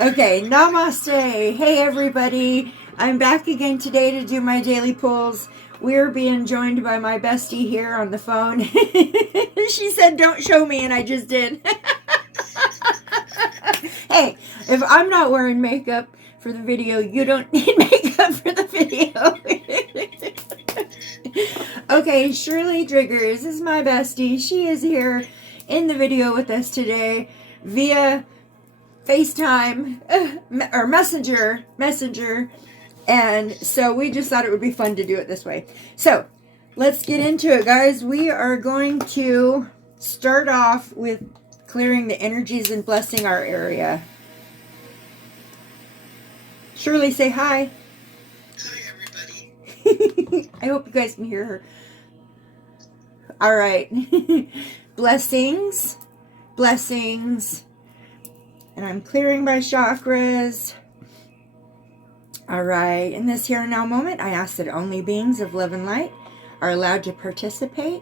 Okay, namaste. Hey everybody. I'm back again today to do my daily pulls. We're being joined by my bestie here on the phone. She said don't show me and I just did. Hey, if I'm not wearing makeup for the video, you don't need makeup for the video. Okay, Shirley Driggers is my bestie. She is here in the video with us today via FaceTime or Messenger, and so we just thought it would be fun to do it this way. So let's get into it, guys. We are going to start off with clearing the energies and blessing our area. Shirley, say hi. Hi, everybody. I hope you guys can hear her. All right. Blessings, blessings. And I'm clearing my chakras. All right. In this here and now moment, I ask that only beings of love and light are allowed to participate.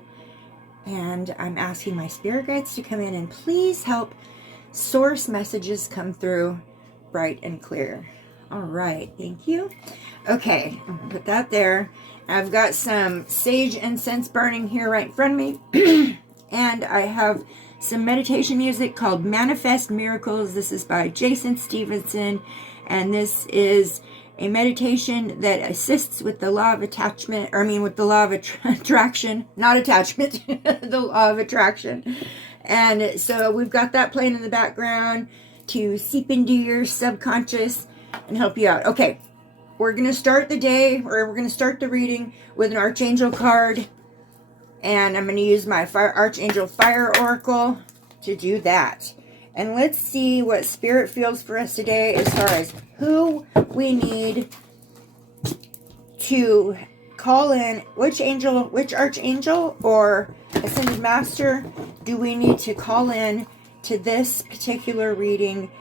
And I'm asking my spirit guides to come in and please help source messages come through bright and clear. All right. Thank you. Okay. Put that there. I've got some sage incense burning here right in front of me. And I have some meditation music called Manifest Miracles. This is by Jason Stevenson, and this is a meditation that assists with the law of attachment, with the law of attraction, not attachment, the law of attraction. And so we've got that playing in the background to seep into your subconscious and help you out. Okay, we're going to start the day, or we're going to start the reading with an Archangel card. And I'm going to use my Archangel Fire Oracle to do that. And let's see what Spirit feels for us today as far as who we need to call in. Which Archangel or Ascended Master do we need to call in to this particular reading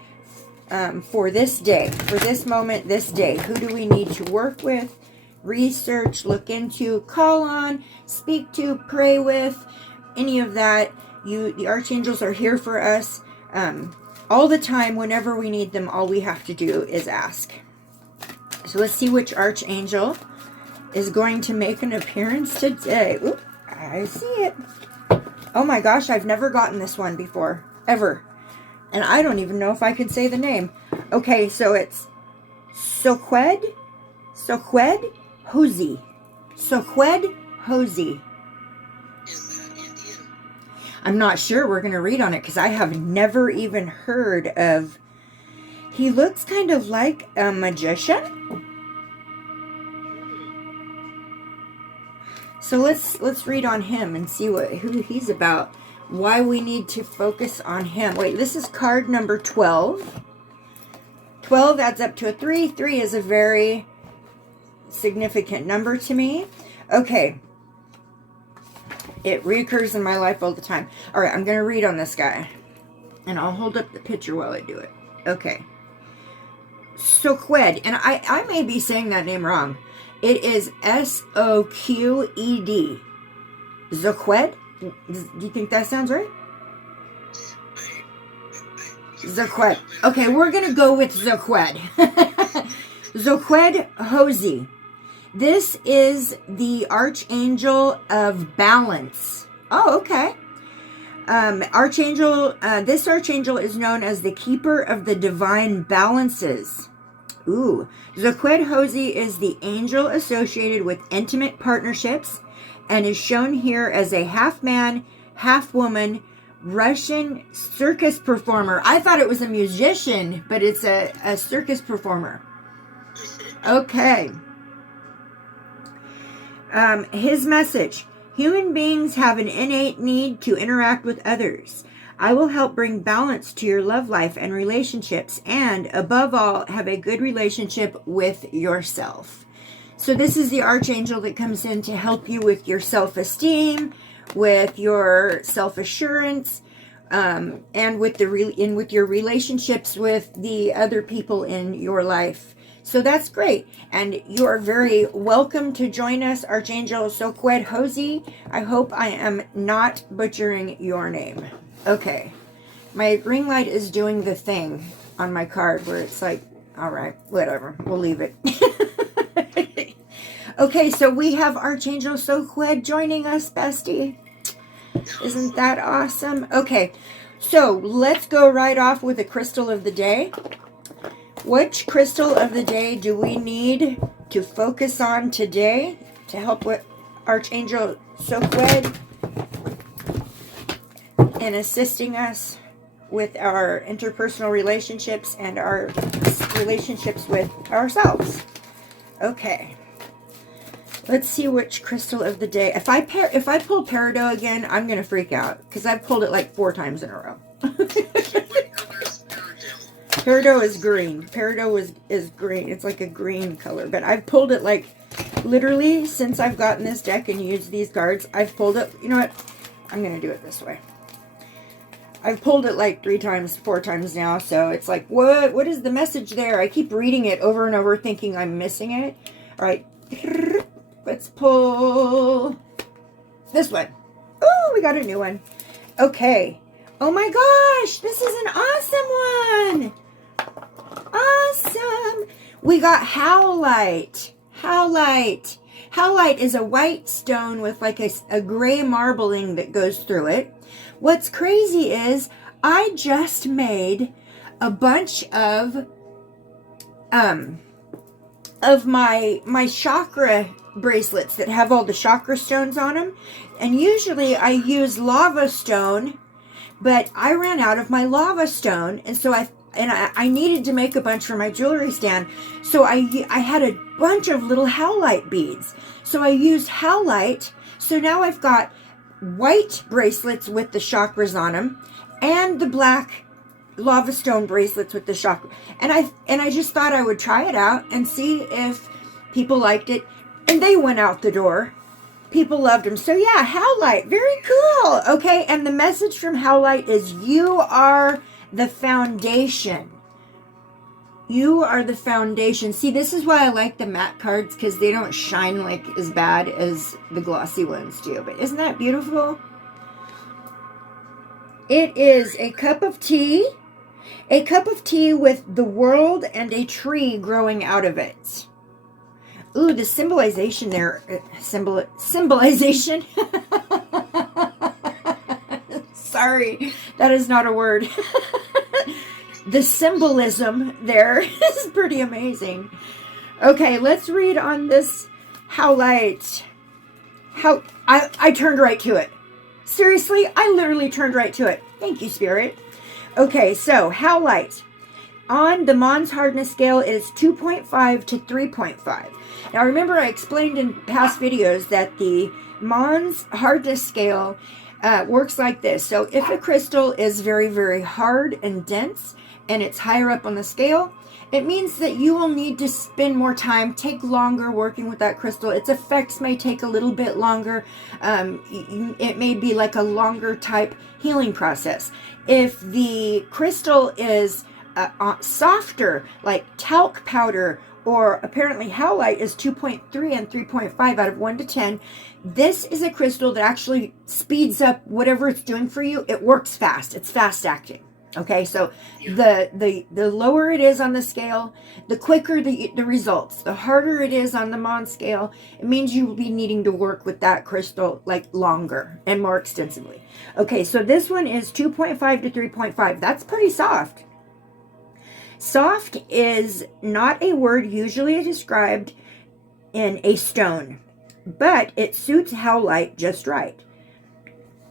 for this day, for this moment, this day? Who do we need to work with? Research, look into, call on, speak to, pray with, any of that. The archangels are here for us all the time. Whenever we need them, all we have to do is ask. So let's see which archangel is going to make an appearance today. Oop, I see it. Oh my gosh, I've never gotten this one before, ever. And I don't even know if I can say the name. Okay, so it's Soqued Hosey. Soqued Hosey. Is that Indian? I'm not sure. We're going to read on it because I have never even heard of. He looks kind of like a magician. So let's read on him and see who he's about. Why we need to focus on him. Wait, this is card number 12. 12 adds up to a 3. 3 is a very significant number to me. Okay. It reoccurs in my life all the time. All right, I'm going to read on this guy. And I'll hold up the picture while I do it. Okay. Soqued. And I may be saying that name wrong. It is Soqed. Zoqued? Do you think that sounds right? Zoqued. Okay, we're going to go with Zoqued. Zoqued Hosey. This is the Archangel of Balance. Oh, okay. This Archangel is known as the Keeper of the Divine Balances. Ooh. Zoqued Hosey is the angel associated with intimate partnerships and is shown here as a half-man, half-woman Russian circus performer. I thought it was a musician, but it's a circus performer. Okay. His message. Human beings have an innate need to interact with others. I will help bring balance to your love life and relationships, and above all, have a good relationship with yourself. So this is the Archangel that comes in to help you with your self-esteem, with your self-assurance, and with your relationships with the other people in your life. So that's great. And you are very welcome to join us, Archangel Soqued Hosey. I hope I am not butchering your name. Okay. My ring light is doing the thing. on my card where it's like, all right, whatever, we'll leave it. Okay, so we have Archangel Soqued joining us, bestie. Isn't that awesome? Okay, so let's go right off with the crystal of the day. Which crystal of the day do we need to focus on today to help with Archangel Soqued and assisting us with our interpersonal relationships and our relationships with ourselves? Okay. Let's see which crystal of the day. If I pull peridot again, I'm going to freak out because I've pulled it like 4 times in a row. Peridot is green. Peridot is green. It's like a green color. But I've pulled it like literally since I've gotten this deck and used these cards. I've pulled it. You know what? I'm going to do it this way. I've pulled it like 3 times, 4 times now. So it's like, what is the message there? I keep reading it over and over thinking I'm missing it. All right. Let's pull this one. Oh, we got a new one. Okay. Oh my gosh, this is an awesome one. Awesome. We got howlite. Howlite. Howlite is a white stone with like a gray marbling that goes through it. What's crazy is I just made a bunch of my chakra bracelets that have all the chakra stones on them, and usually I use lava stone, but I ran out of my lava stone, and so I needed to make a bunch for my jewelry stand, so I had a bunch of little howlite beads, so I used howlite. So now I've got white bracelets with the chakras on them and the black lava stone bracelets with the chakra, and I just thought I would try it out and see if people liked it, and they went out the door. People loved them. So yeah, howlite, very cool. Okay, and the message from howlite is you are the foundation. You are the foundation. See, this is why I like the matte cards, because they don't shine like as bad as the glossy ones do. But isn't that beautiful? It is a cup of tea. A cup of tea with the world and a tree growing out of it. Ooh, the symbolization there. Symbolization. Sorry, that is not a word. The symbolism there is pretty amazing. Okay, let's read on this howlite. I turned right to it. Seriously, I literally turned right to it. Thank you, Spirit. Okay, so howlite. On the Mons hardness scale, it is 2.5 to 3.5. Now remember, I explained in past videos that the Mons hardness scale works like this. So if a crystal is very, very hard and dense and it's higher up on the scale, it means that you will need to spend more time, take longer working with that crystal. Its effects may take a little bit longer. It may be like a longer type healing process. If the crystal is softer, like talc powder, or apparently howlite is 2.3 and 3.5 out of 1 to 10. This is a crystal that actually speeds up whatever it's doing for you. It works fast. It's fast acting. Okay, so the lower it is on the scale, the quicker the results. The harder it is on the Mons scale, it means you will be needing to work with that crystal like longer and more extensively. Okay, so this one is 2.5 to 3.5. That's pretty soft. Soft is not a word usually described in a stone, but it suits howlite just right.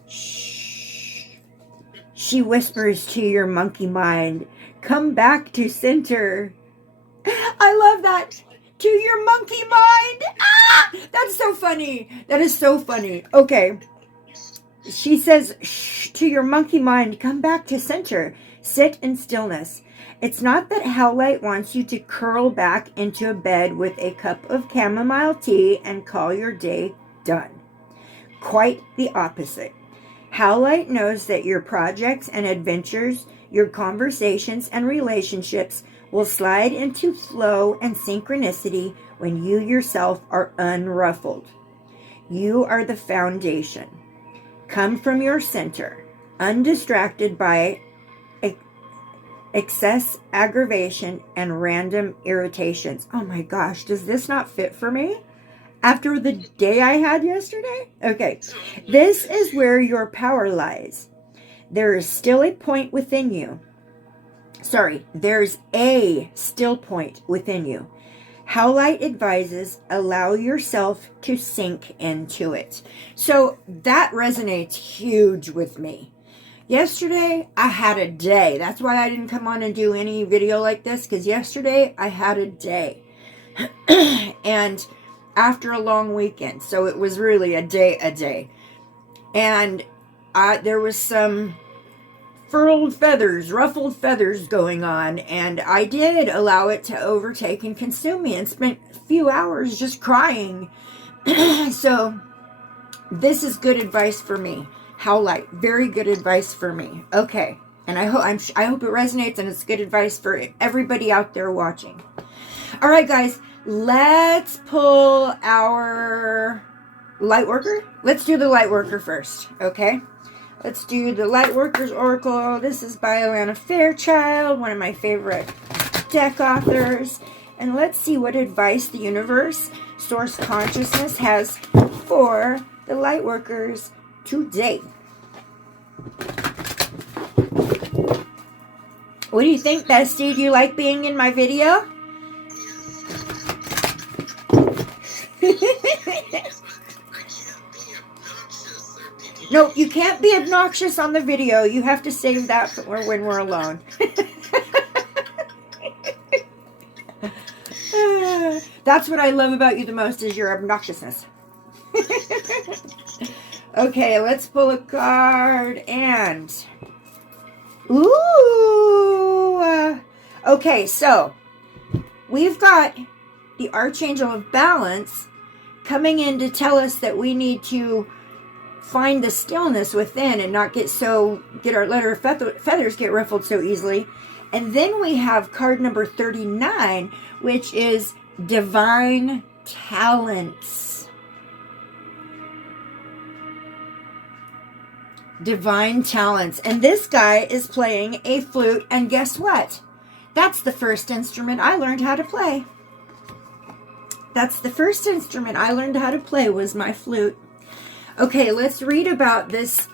Shh. She whispers to your monkey mind, come back to center. I love that. To your monkey mind. Ah! That's so funny. That is so funny. Okay. She says, shh, to your monkey mind, come back to center. Sit in stillness. It's not that howlite wants you to curl back into a bed with a cup of chamomile tea and call your day done. Quite the opposite. Howlite knows that your projects and adventures, your conversations and relationships will slide into flow and synchronicity when you yourself are unruffled. You are the foundation. Come from your center, undistracted by excess aggravation, and random irritations. Oh my gosh, does this not fit for me? After the day I had yesterday? Okay, this is where your power lies. There is still a point within you. Sorry, there's a still point within you. How Light advises, allow yourself to sink into it. So that resonates huge with me. Yesterday, I had a day. That's why I didn't come on and do any video like this, because yesterday I had a day. And after a long weekend, so it was really a day. And there was some ruffled feathers going on, and I did allow it to overtake and consume me and spent a few hours just crying. So this is good advice for me. How Light, very good advice for me. Okay, and I hope it resonates, and it's good advice for everybody out there watching. All right, guys, let's pull our light worker. Let's do the light worker first, okay? Let's do the light workers oracle. This is by Alana Fairchild, one of my favorite deck authors. And let's see what advice the universe, source consciousness, has for the light workers today. What do you think, bestie? Do you like being in my video? No, you can't be obnoxious on the video. You have to save that for when we're alone. That's what I love about you the most, is your obnoxiousness. Okay, let's pull a card and... Ooh! Okay, so we've got the Archangel of Balance coming in to tell us that we need to find the stillness within and not let our feathers get ruffled so easily. And then we have card number 39, which is Divine Talents. Divine Talents. And this guy is playing a flute, and guess what? That's the first instrument I learned how to play. That's the first instrument I learned how to play, was my flute. Okay, let's read about this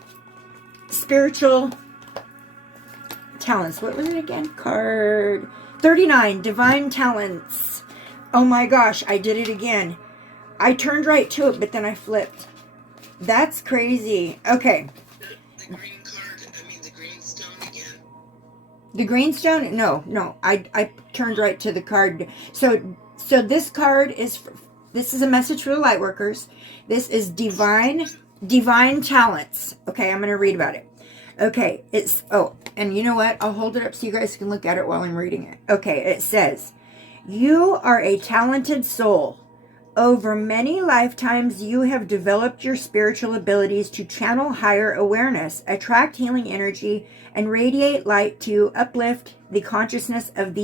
spiritual talents. What was it again? Card 39, Divine Talents. Oh my gosh, I did it again. I turned right to it, but then I flipped. That's crazy. Okay. The green card, the green stone again. The green stone? No. I turned right to the card. So this card is... This is a message for the light workers. This is divine talents. Okay, I'm going to read about it. Okay, and you know what? I'll hold it up so you guys can look at it while I'm reading it. Okay, it says, you are a talented soul. Over many lifetimes, you have developed your spiritual abilities to channel higher awareness, attract healing energy, and radiate light to uplift the consciousness of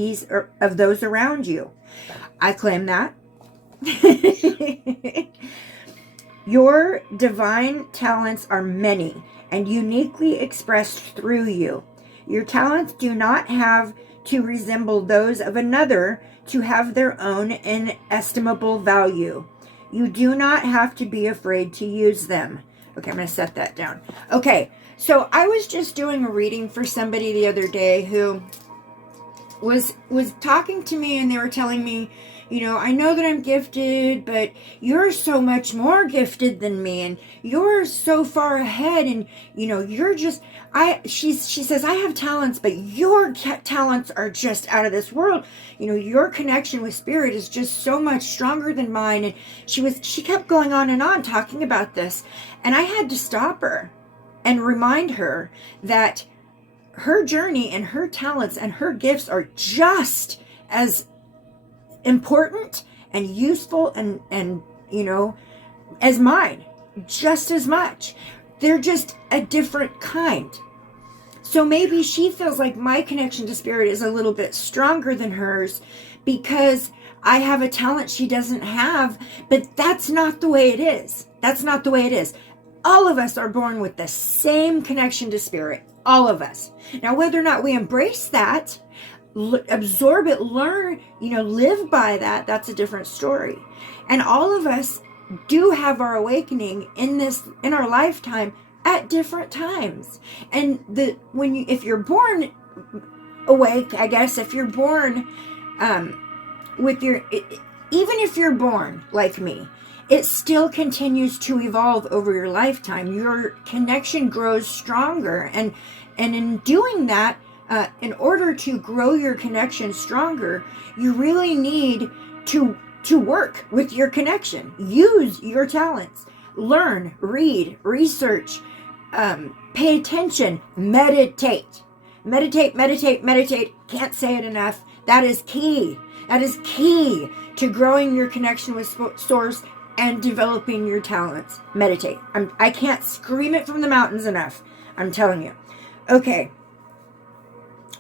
those around you. I claim that. Your divine talents are many and uniquely expressed through you. Your talents do not have to resemble those of another to have their own inestimable value. You do not have to be afraid to use them. Okay, I'm going to set that down. Okay, so I was just doing a reading for somebody the other day who was talking to me, and they were telling me, you know, I know that I'm gifted, but you're so much more gifted than me, and you're so far ahead, and, you know, you're just, she says, I have talents, but your talents are just out of this world. You know, your connection with spirit is just so much stronger than mine. And she kept going on and on talking about this, and I had to stop her and remind her that her journey and her talents and her gifts are just as important and useful and you know, as mine, just as much. They're just a different kind. So maybe she feels like my connection to spirit is a little bit stronger than hers because I have a talent she doesn't have, but that's not the way it is. That's not the way it is. All of us are born with the same connection to spirit. All of us. Now, whether or not we embrace that, absorb it, learn, live by that, that's a different story. And all of us do have our awakening in our lifetime at different times. And if you're born awake, I guess, if you're born even if you're born like me, it still continues to evolve over your lifetime. Your connection grows stronger, and in doing that, in order to grow your connection stronger, you really need to work with your connection. Use your talents. Learn, read, research, pay attention, meditate. Meditate. Can't say it enough. That is key. That is key to growing your connection with Source and developing your talents. Meditate. I can't scream it from the mountains enough. I'm telling you. Okay.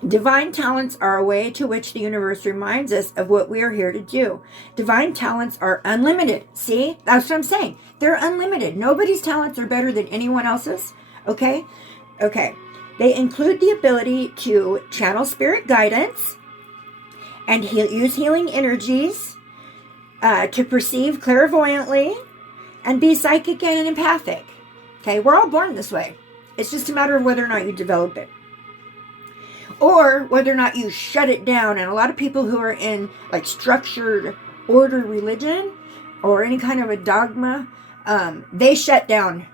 Divine talents are a way to which the universe reminds us of what we are here to do. Divine talents are unlimited. See? That's what I'm saying. They're unlimited. Nobody's talents are better than anyone else's. Okay? Okay. They include the ability to channel spirit guidance and use healing energies, to perceive clairvoyantly, and be psychic and empathic. Okay? We're all born this way. It's just a matter of whether or not you develop it, or whether or not you shut it down. And a lot of people who are in like structured order religion or any kind of a dogma, they shut down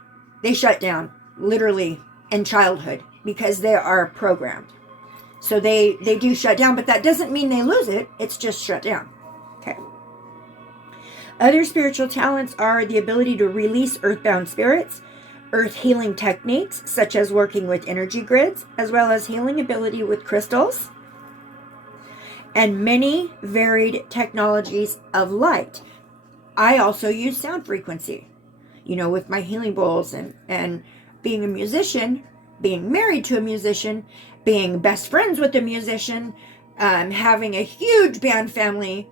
literally in childhood because they are programmed. So they do shut down, but that doesn't mean they lose it. It's just shut down. Okay. Other spiritual talents are the ability to release earthbound spirits, earth healing techniques, such as working with energy grids, as well as healing ability with crystals, and many varied technologies of light. I also use sound frequency, with my healing bowls, and being a musician, being married to a musician, being best friends with a musician, having a huge band family.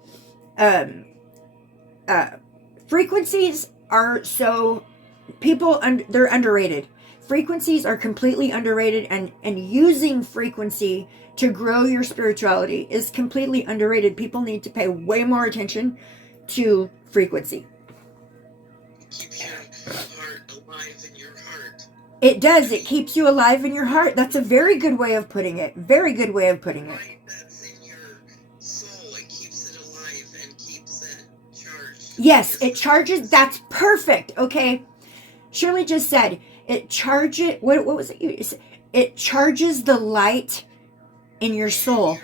Frequencies are so... they're underrated. Frequencies are completely underrated, and using frequency to grow your spirituality is completely underrated. People need to pay way more attention to frequency. It keeps your heart alive in your heart. It does. It keeps you alive in your heart. That's a very good way of putting it. Very good way of putting it. Right, that's in your soul. It keeps it alive and keeps it charged. Yes, it charges. That's perfect. Okay. Shirley just said it charges. What was it? It charges the light in your soul.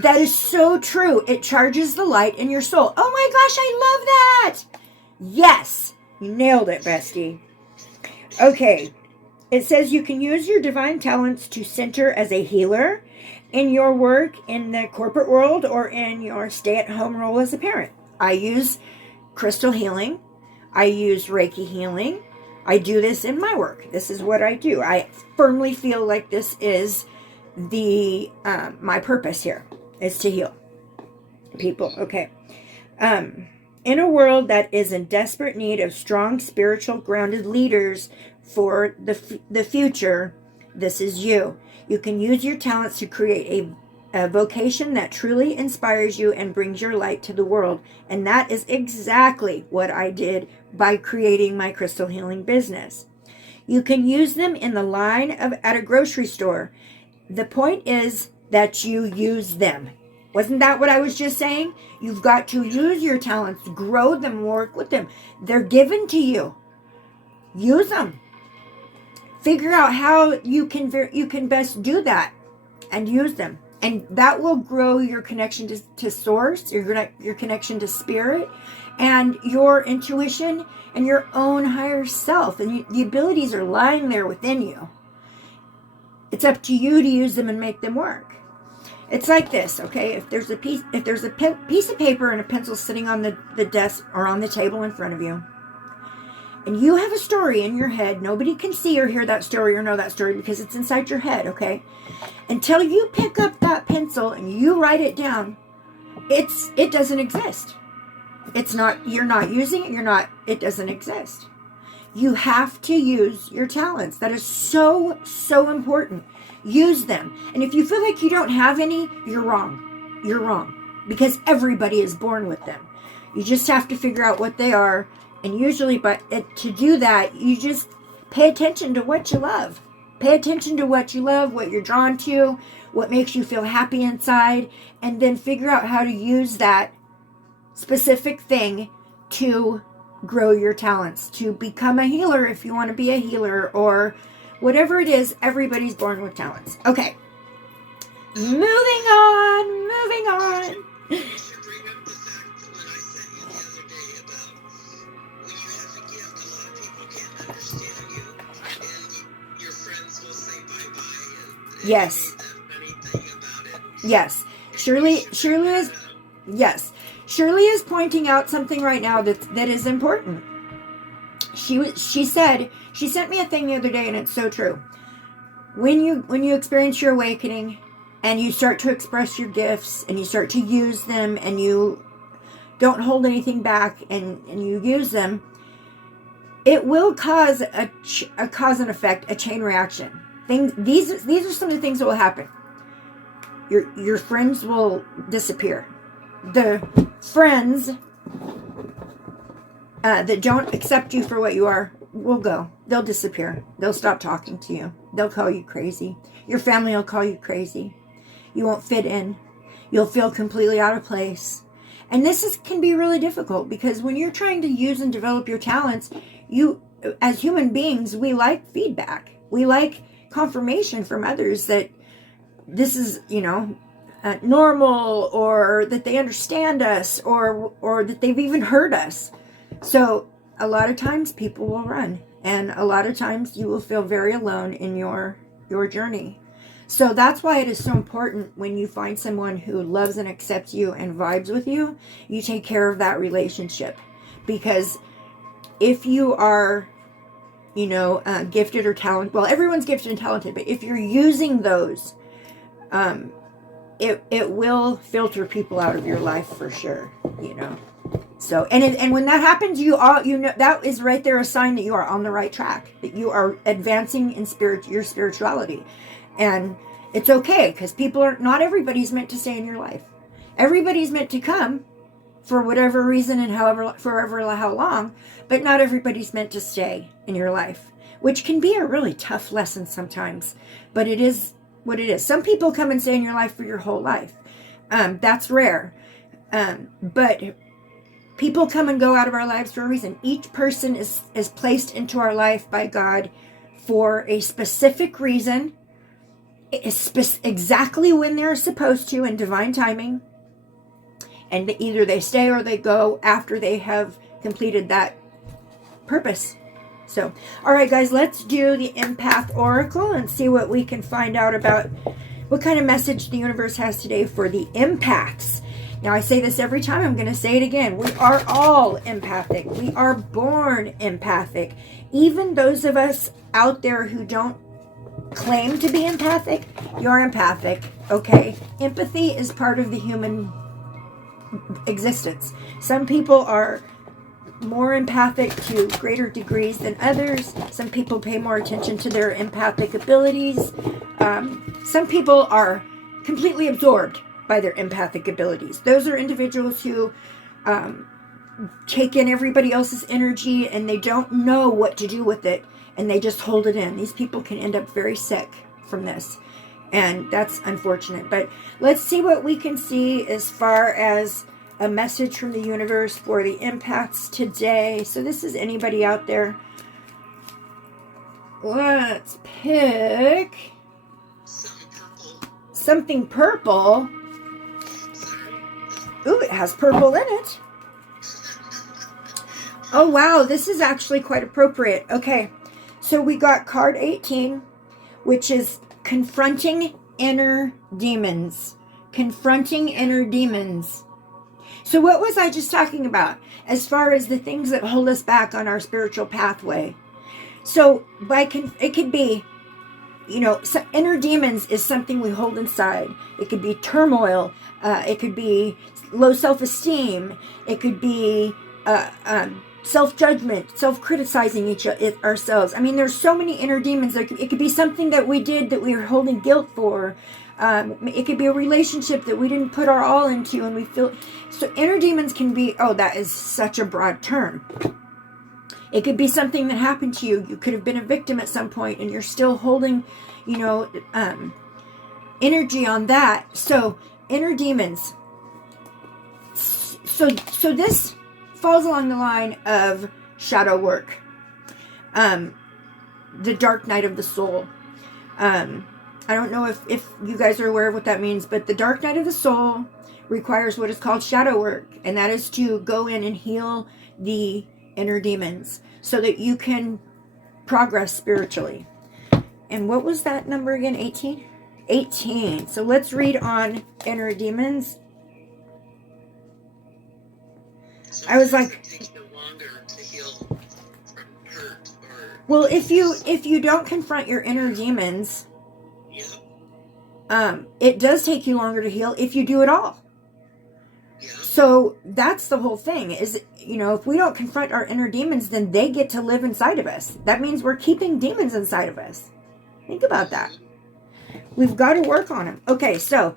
That is so true. It charges the light in your soul. Oh my gosh, I love that. Yes, you nailed it, bestie. Okay, it says you can use your divine talents to center as a healer in your work in the corporate world or in your stay-at-home role as a parent. I use crystal healing. I use Reiki healing. I do this in my work. This is what I do. I firmly feel like this is my purpose here is to heal people. Okay. In a world that is in desperate need of strong, spiritual, grounded leaders for the future, this is you. You can use your talents to create a vocation that truly inspires you and brings your light to the world. And that is exactly what I did by creating my crystal healing business. You can use them in the line at a grocery store. The point is that you use them. Wasn't that what I was just saying? You've got to use your talents, grow them, work with them. They're given to you. Use them. Figure out how you can best do that and use them. And that will grow your connection to source, your connection to spirit, and your intuition and your own higher self. And the abilities are lying there within you. It's up to you to use them and make them work. It's like this, okay? If there's a piece of paper and a pencil sitting on the desk or on the table in front of you, and you have a story in your head, nobody can see or hear that story or know that story because it's inside your head, okay? Until you pick up that pencil and you write it down, it doesn't exist. You're not using it, it doesn't exist. You have to use your talents. That is so, so important. use them. And if you feel like you don't have any, you're wrong. You're wrong. Because everybody is born with them. You just have to figure out what they are. And usually, to do that, you just pay attention to what you love. Pay attention to what you love, what you're drawn to, what makes you feel happy inside, and then figure out how to use that specific thing to grow your talents, to become a healer if you want to be a healer, or whatever it is. Everybody's born with talents. Okay. Moving on. You should bring up the fact that when I sent you the other day about when you have a gift, a lot of people can't understand you, and your friends will say bye-bye, and Yes. you need anything about it. Yes. Shirley is, yes. Shirley is pointing out something right now that is important. She said, she sent me a thing the other day, and it's so true. When you experience your awakening, and you start to express your gifts, and you start to use them, and you don't hold anything back, and you use them, it will cause a cause and effect, a chain reaction. These are some of the things that will happen. Your friends will disappear. The friends that don't accept you for what you are will go. They'll disappear. They'll stop talking to you. They'll call you crazy. Your family will call you crazy. You won't fit in. You'll feel completely out of place. And this can be really difficult, because when you're trying to use and develop your talents, as human beings, we like feedback. We like confirmation from others that this is, normal, or that they understand us, or that they've even heard us. So a lot of times people will run, and a lot of times you will feel very alone in your journey. So that's why it is so important, when you find someone who loves and accepts you and vibes with you, you take care of that relationship. Because if you are, gifted or talented, well, everyone's gifted and talented, but if you're using those, it will filter people out of your life for sure, So, and when that happens, that is right there a sign that you are on the right track, that you are advancing in your spirituality. And it's okay, because not everybody's meant to stay in your life. Everybody's meant to come for whatever reason and forever how long, but not everybody's meant to stay in your life, which can be a really tough lesson sometimes, but it is what it is. Some people come and stay in your life for your whole life. That's rare. But people come and go out of our lives for a reason. Each person is placed into our life by God for a specific reason, exactly when they're supposed to, in divine timing. And either they stay or they go after they have completed that purpose. So, all right, guys, let's do the Empath Oracle and see what we can find out about what kind of message the universe has today for the empaths. Now, I say this every time. I'm going to say it again. We are all empathic. We are born empathic. Even those of us out there who don't claim to be empathic, you're empathic, okay? Empathy is part of the human existence. Some people are more empathic to greater degrees than others. Some people pay more attention to their empathic abilities. Some people are completely absorbed by their empathic abilities. Those are individuals who take in everybody else's energy, and they don't know what to do with it, and they just hold it in. These people can end up very sick from this, and that's unfortunate. But let's see what we can see as far as a message from the universe for the empaths today. So this is anybody out there. Let's pick something purple. Ooh, it has purple in it. Oh, wow. This is actually quite appropriate. Okay. So we got card 18, which is confronting inner demons. Confronting inner demons. So what was I just talking about as far as the things that hold us back on our spiritual pathway? So it could be, inner demons is something we hold inside. It could be turmoil. It could be low self-esteem. It could be self-judgment, self-criticizing ourselves. I mean, there's so many inner demons. It could be something that we did that we were holding guilt for. It could be a relationship that we didn't put our all into, and we feel. So inner demons can be, oh, that is such a broad term. It could be something that happened to you. You could have been a victim at some point, and you're still holding, energy on that. So inner demons. So this falls along the line of shadow work. The dark night of the soul. I don't know if you guys are aware of what that means, but the dark night of the soul requires what is called shadow work, and that is to go in and heal the inner demons so that you can progress spiritually. And what was that number again? 18? 18. So let's read on inner demons. So I was like, it takes you longer to heal from hurt or... well, if you don't confront your inner demons, Yeah. It does take you longer to heal if you do it all. Yeah. So that's the whole thing is, if we don't confront our inner demons, then they get to live inside of us. That means we're keeping demons inside of us. Think about that. We've got to work on them. Okay, so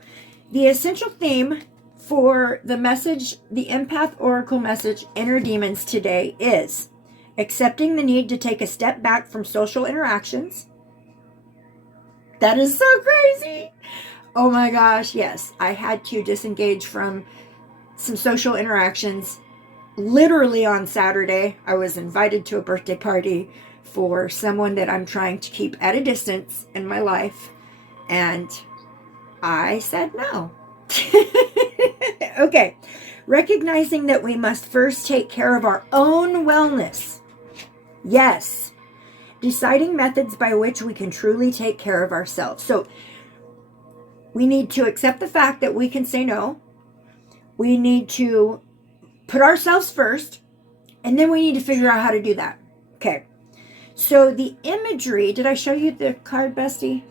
the essential theme for the message, the empath oracle message, inner demons today is accepting the need to take a step back from social interactions. That is so crazy. Oh my gosh, yes. I had to disengage from some social interactions. Literally on Saturday, I was invited to a birthday party for someone that I'm trying to keep at a distance in my life. And I said no. Okay. Recognizing that we must first take care of our own wellness. Yes. Deciding methods by which we can truly take care of ourselves. So we need to accept the fact that we can say no. We need to put ourselves first. And then we need to figure out how to do that. Okay. So the imagery, did I show you the card, Bestie?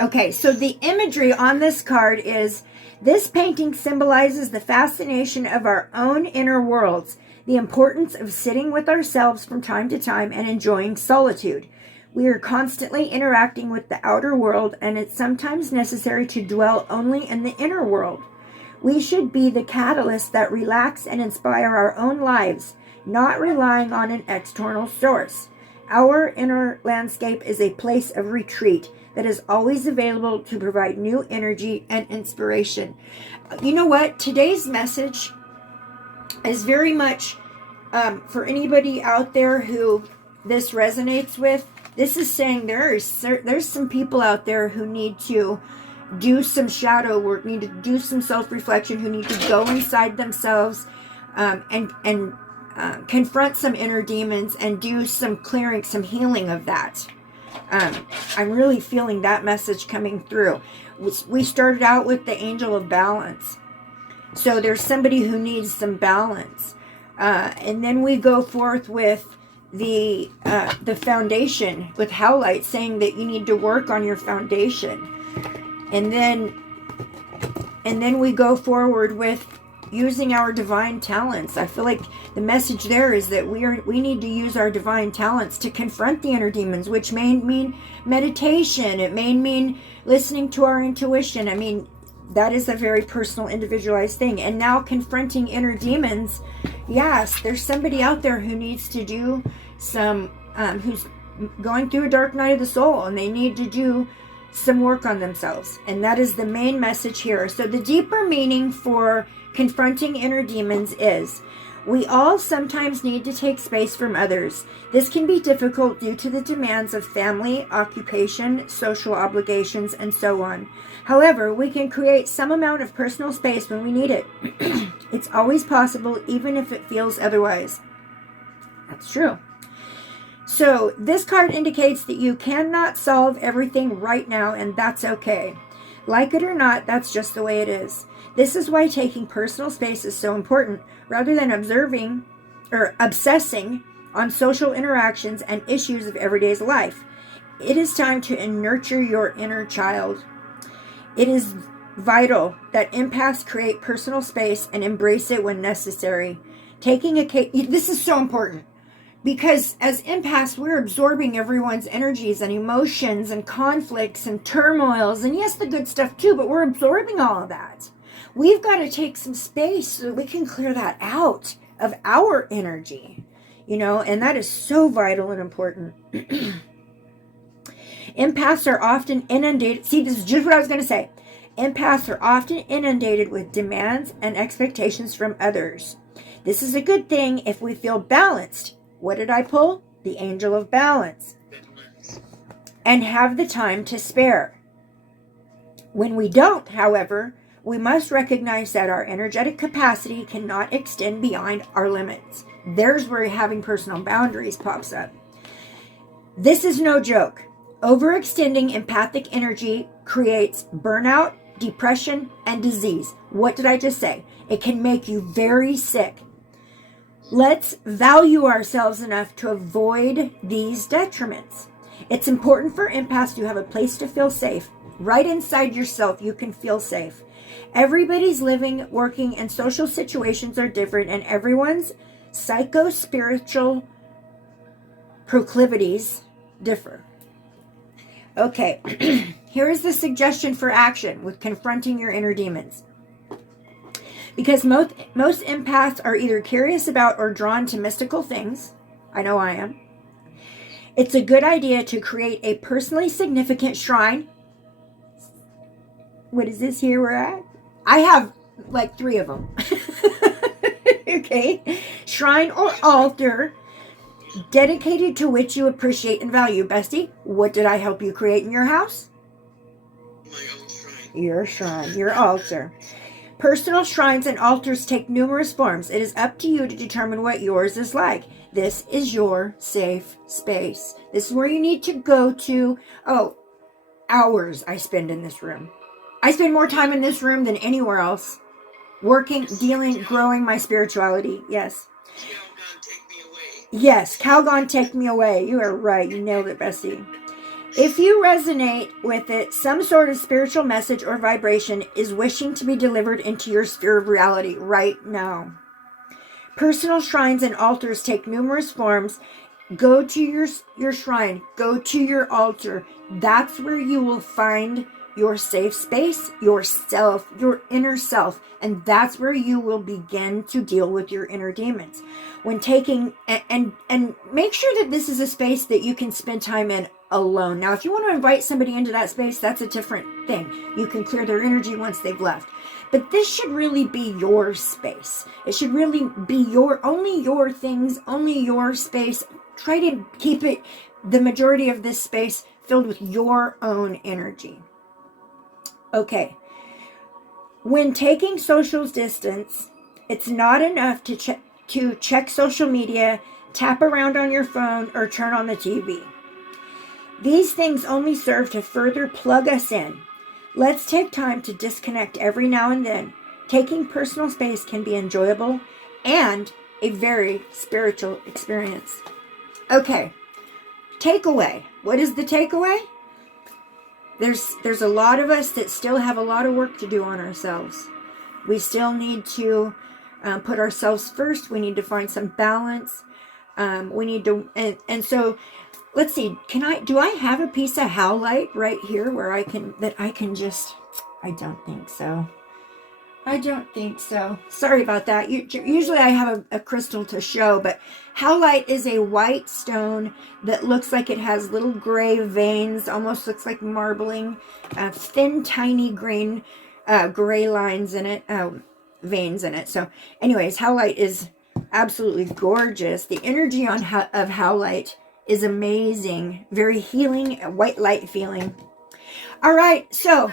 Okay, so the imagery on this card is, this painting symbolizes the fascination of our own inner worlds, the importance of sitting with ourselves from time to time and enjoying solitude. We are constantly interacting with the outer world, and it's sometimes necessary to dwell only in the inner world. We should be the catalyst that relax and inspire our own lives, not relying on an external source. Our inner landscape is a place of retreat that is always available to provide new energy and inspiration. You know what? Today's message is very much for anybody out there who this resonates with. This is saying there's some people out there who need to do some shadow work, need to do some self-reflection, who need to go inside themselves and confront some inner demons and do some clearing, some healing of that. I'm really feeling that message coming through. We started out with the angel of balance. So there's somebody who needs some balance. And then we go forth with the foundation with Howlite, saying that you need to work on your foundation. And then we go forward with using our divine talents. I feel like the message there is that we need to use our divine talents to confront the inner demons, which may mean meditation. It may mean listening to our intuition. I mean, that is a very personal, individualized thing. And now confronting inner demons. Yes, there's somebody out there who needs to do some, who's going through a dark night of the soul, and they need to do some work on themselves. And that is the main message here. So the deeper meaning for confronting inner demons is, we all sometimes need to take space from others. This can be difficult due to the demands of family, occupation, social obligations, and so on. However, we can create some amount of personal space when we need it. It's always possible, even if it feels otherwise. That's true. So this card indicates that you cannot solve everything right now, and that's okay. Like it or not, that's just the way it is. This is why taking personal space is so important. Rather than observing or obsessing on social interactions and issues of everyday life, it is time to nurture your inner child. It is vital that empaths create personal space and embrace it when necessary. This is so important. Because as empaths, we're absorbing everyone's energies and emotions and conflicts and turmoils. And yes, the good stuff too, but we're absorbing all of that. We've got to take some space so that we can clear that out of our energy, and that is so vital and important. Empaths are often inundated. See, this is just what I was going to say. Empaths are often inundated with demands and expectations from others. This is a good thing if we feel balanced. What did I pull? The angel of balance. And have the time to spare. When we don't, however, we must recognize that our energetic capacity cannot extend beyond our limits. There's where having personal boundaries pops up. This is no joke. Overextending empathic energy creates burnout, depression, and disease. What did I just say? It can make you very sick. Let's value ourselves enough to avoid these detriments. It's important for empaths to have a place to feel safe. Right inside yourself, you can feel safe. Everybody's living, working, and social situations are different, and everyone's psycho-spiritual proclivities differ. Okay, here is the suggestion for action with confronting your inner demons. Because most empaths are either curious about or drawn to mystical things. I know I am. It's a good idea to create a personally significant shrine. What is this here we're at? I have like 3 of them. Okay. Shrine or altar dedicated to which you appreciate and value. Bestie, what did I help you create in your house? My own shrine. Your shrine, your altar. Personal shrines and altars take numerous forms. It is up to you to determine what yours is like. This is your safe space. This is where you need to go to. Oh, hours I spend in this room. I spend more time in this room than anywhere else. Working, dealing, growing my spirituality. Yes. Calgon, take me away. Yes, Calgon, take me away. You are right. You nailed it, Bessie. If you resonate with it, some sort of spiritual message or vibration is wishing to be delivered into your sphere of reality right now. Personal shrines and altars take numerous forms. Go to your shrine. Go to your altar. That's where you will find your safe space, yourself, your inner self. And that's where you will begin to deal with your inner demons. When taking, and make sure that this is a space that you can spend time in alone. Now, if you want to invite somebody into that space, that's a different thing. You can clear their energy once they've left. But this should really be your space. It should really be only your things, only your space. Try to keep it, the majority of this space, filled with your own energy. Okay. When taking social distance, it's not enough to check social media, tap around on your phone, or turn on the TV. These things only serve to further plug us in. Let's take time to disconnect every now and then. Taking personal space can be enjoyable and a very spiritual experience. Okay, takeaway. What is the takeaway? There's a lot of us that still have a lot of work to do on ourselves. We still need to put ourselves first. We need to find some balance. We need to, and so let's see. Do I have a piece of howlite right here where I can just? I don't think so. Sorry about that. Usually I have a crystal to show, but howlite is a white stone that looks like it has little gray veins, almost looks like marbling, thin, tiny green, gray lines in it, veins in it. So anyways, howlite is absolutely gorgeous. The energy of howlite is amazing. Very healing, white light feeling. All right, so.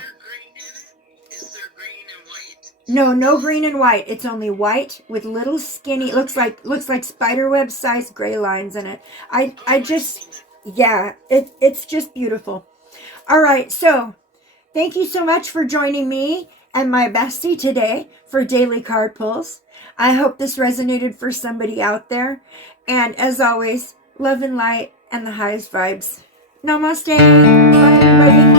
No green and white. It's only white with little skinny, looks like spiderweb sized gray lines in it. It's just beautiful. All right, so thank you so much for joining me and my bestie today for Daily Card Pulls. I hope this resonated for somebody out there. And as always, love and light and the highest vibes. Namaste. Bye, everybody.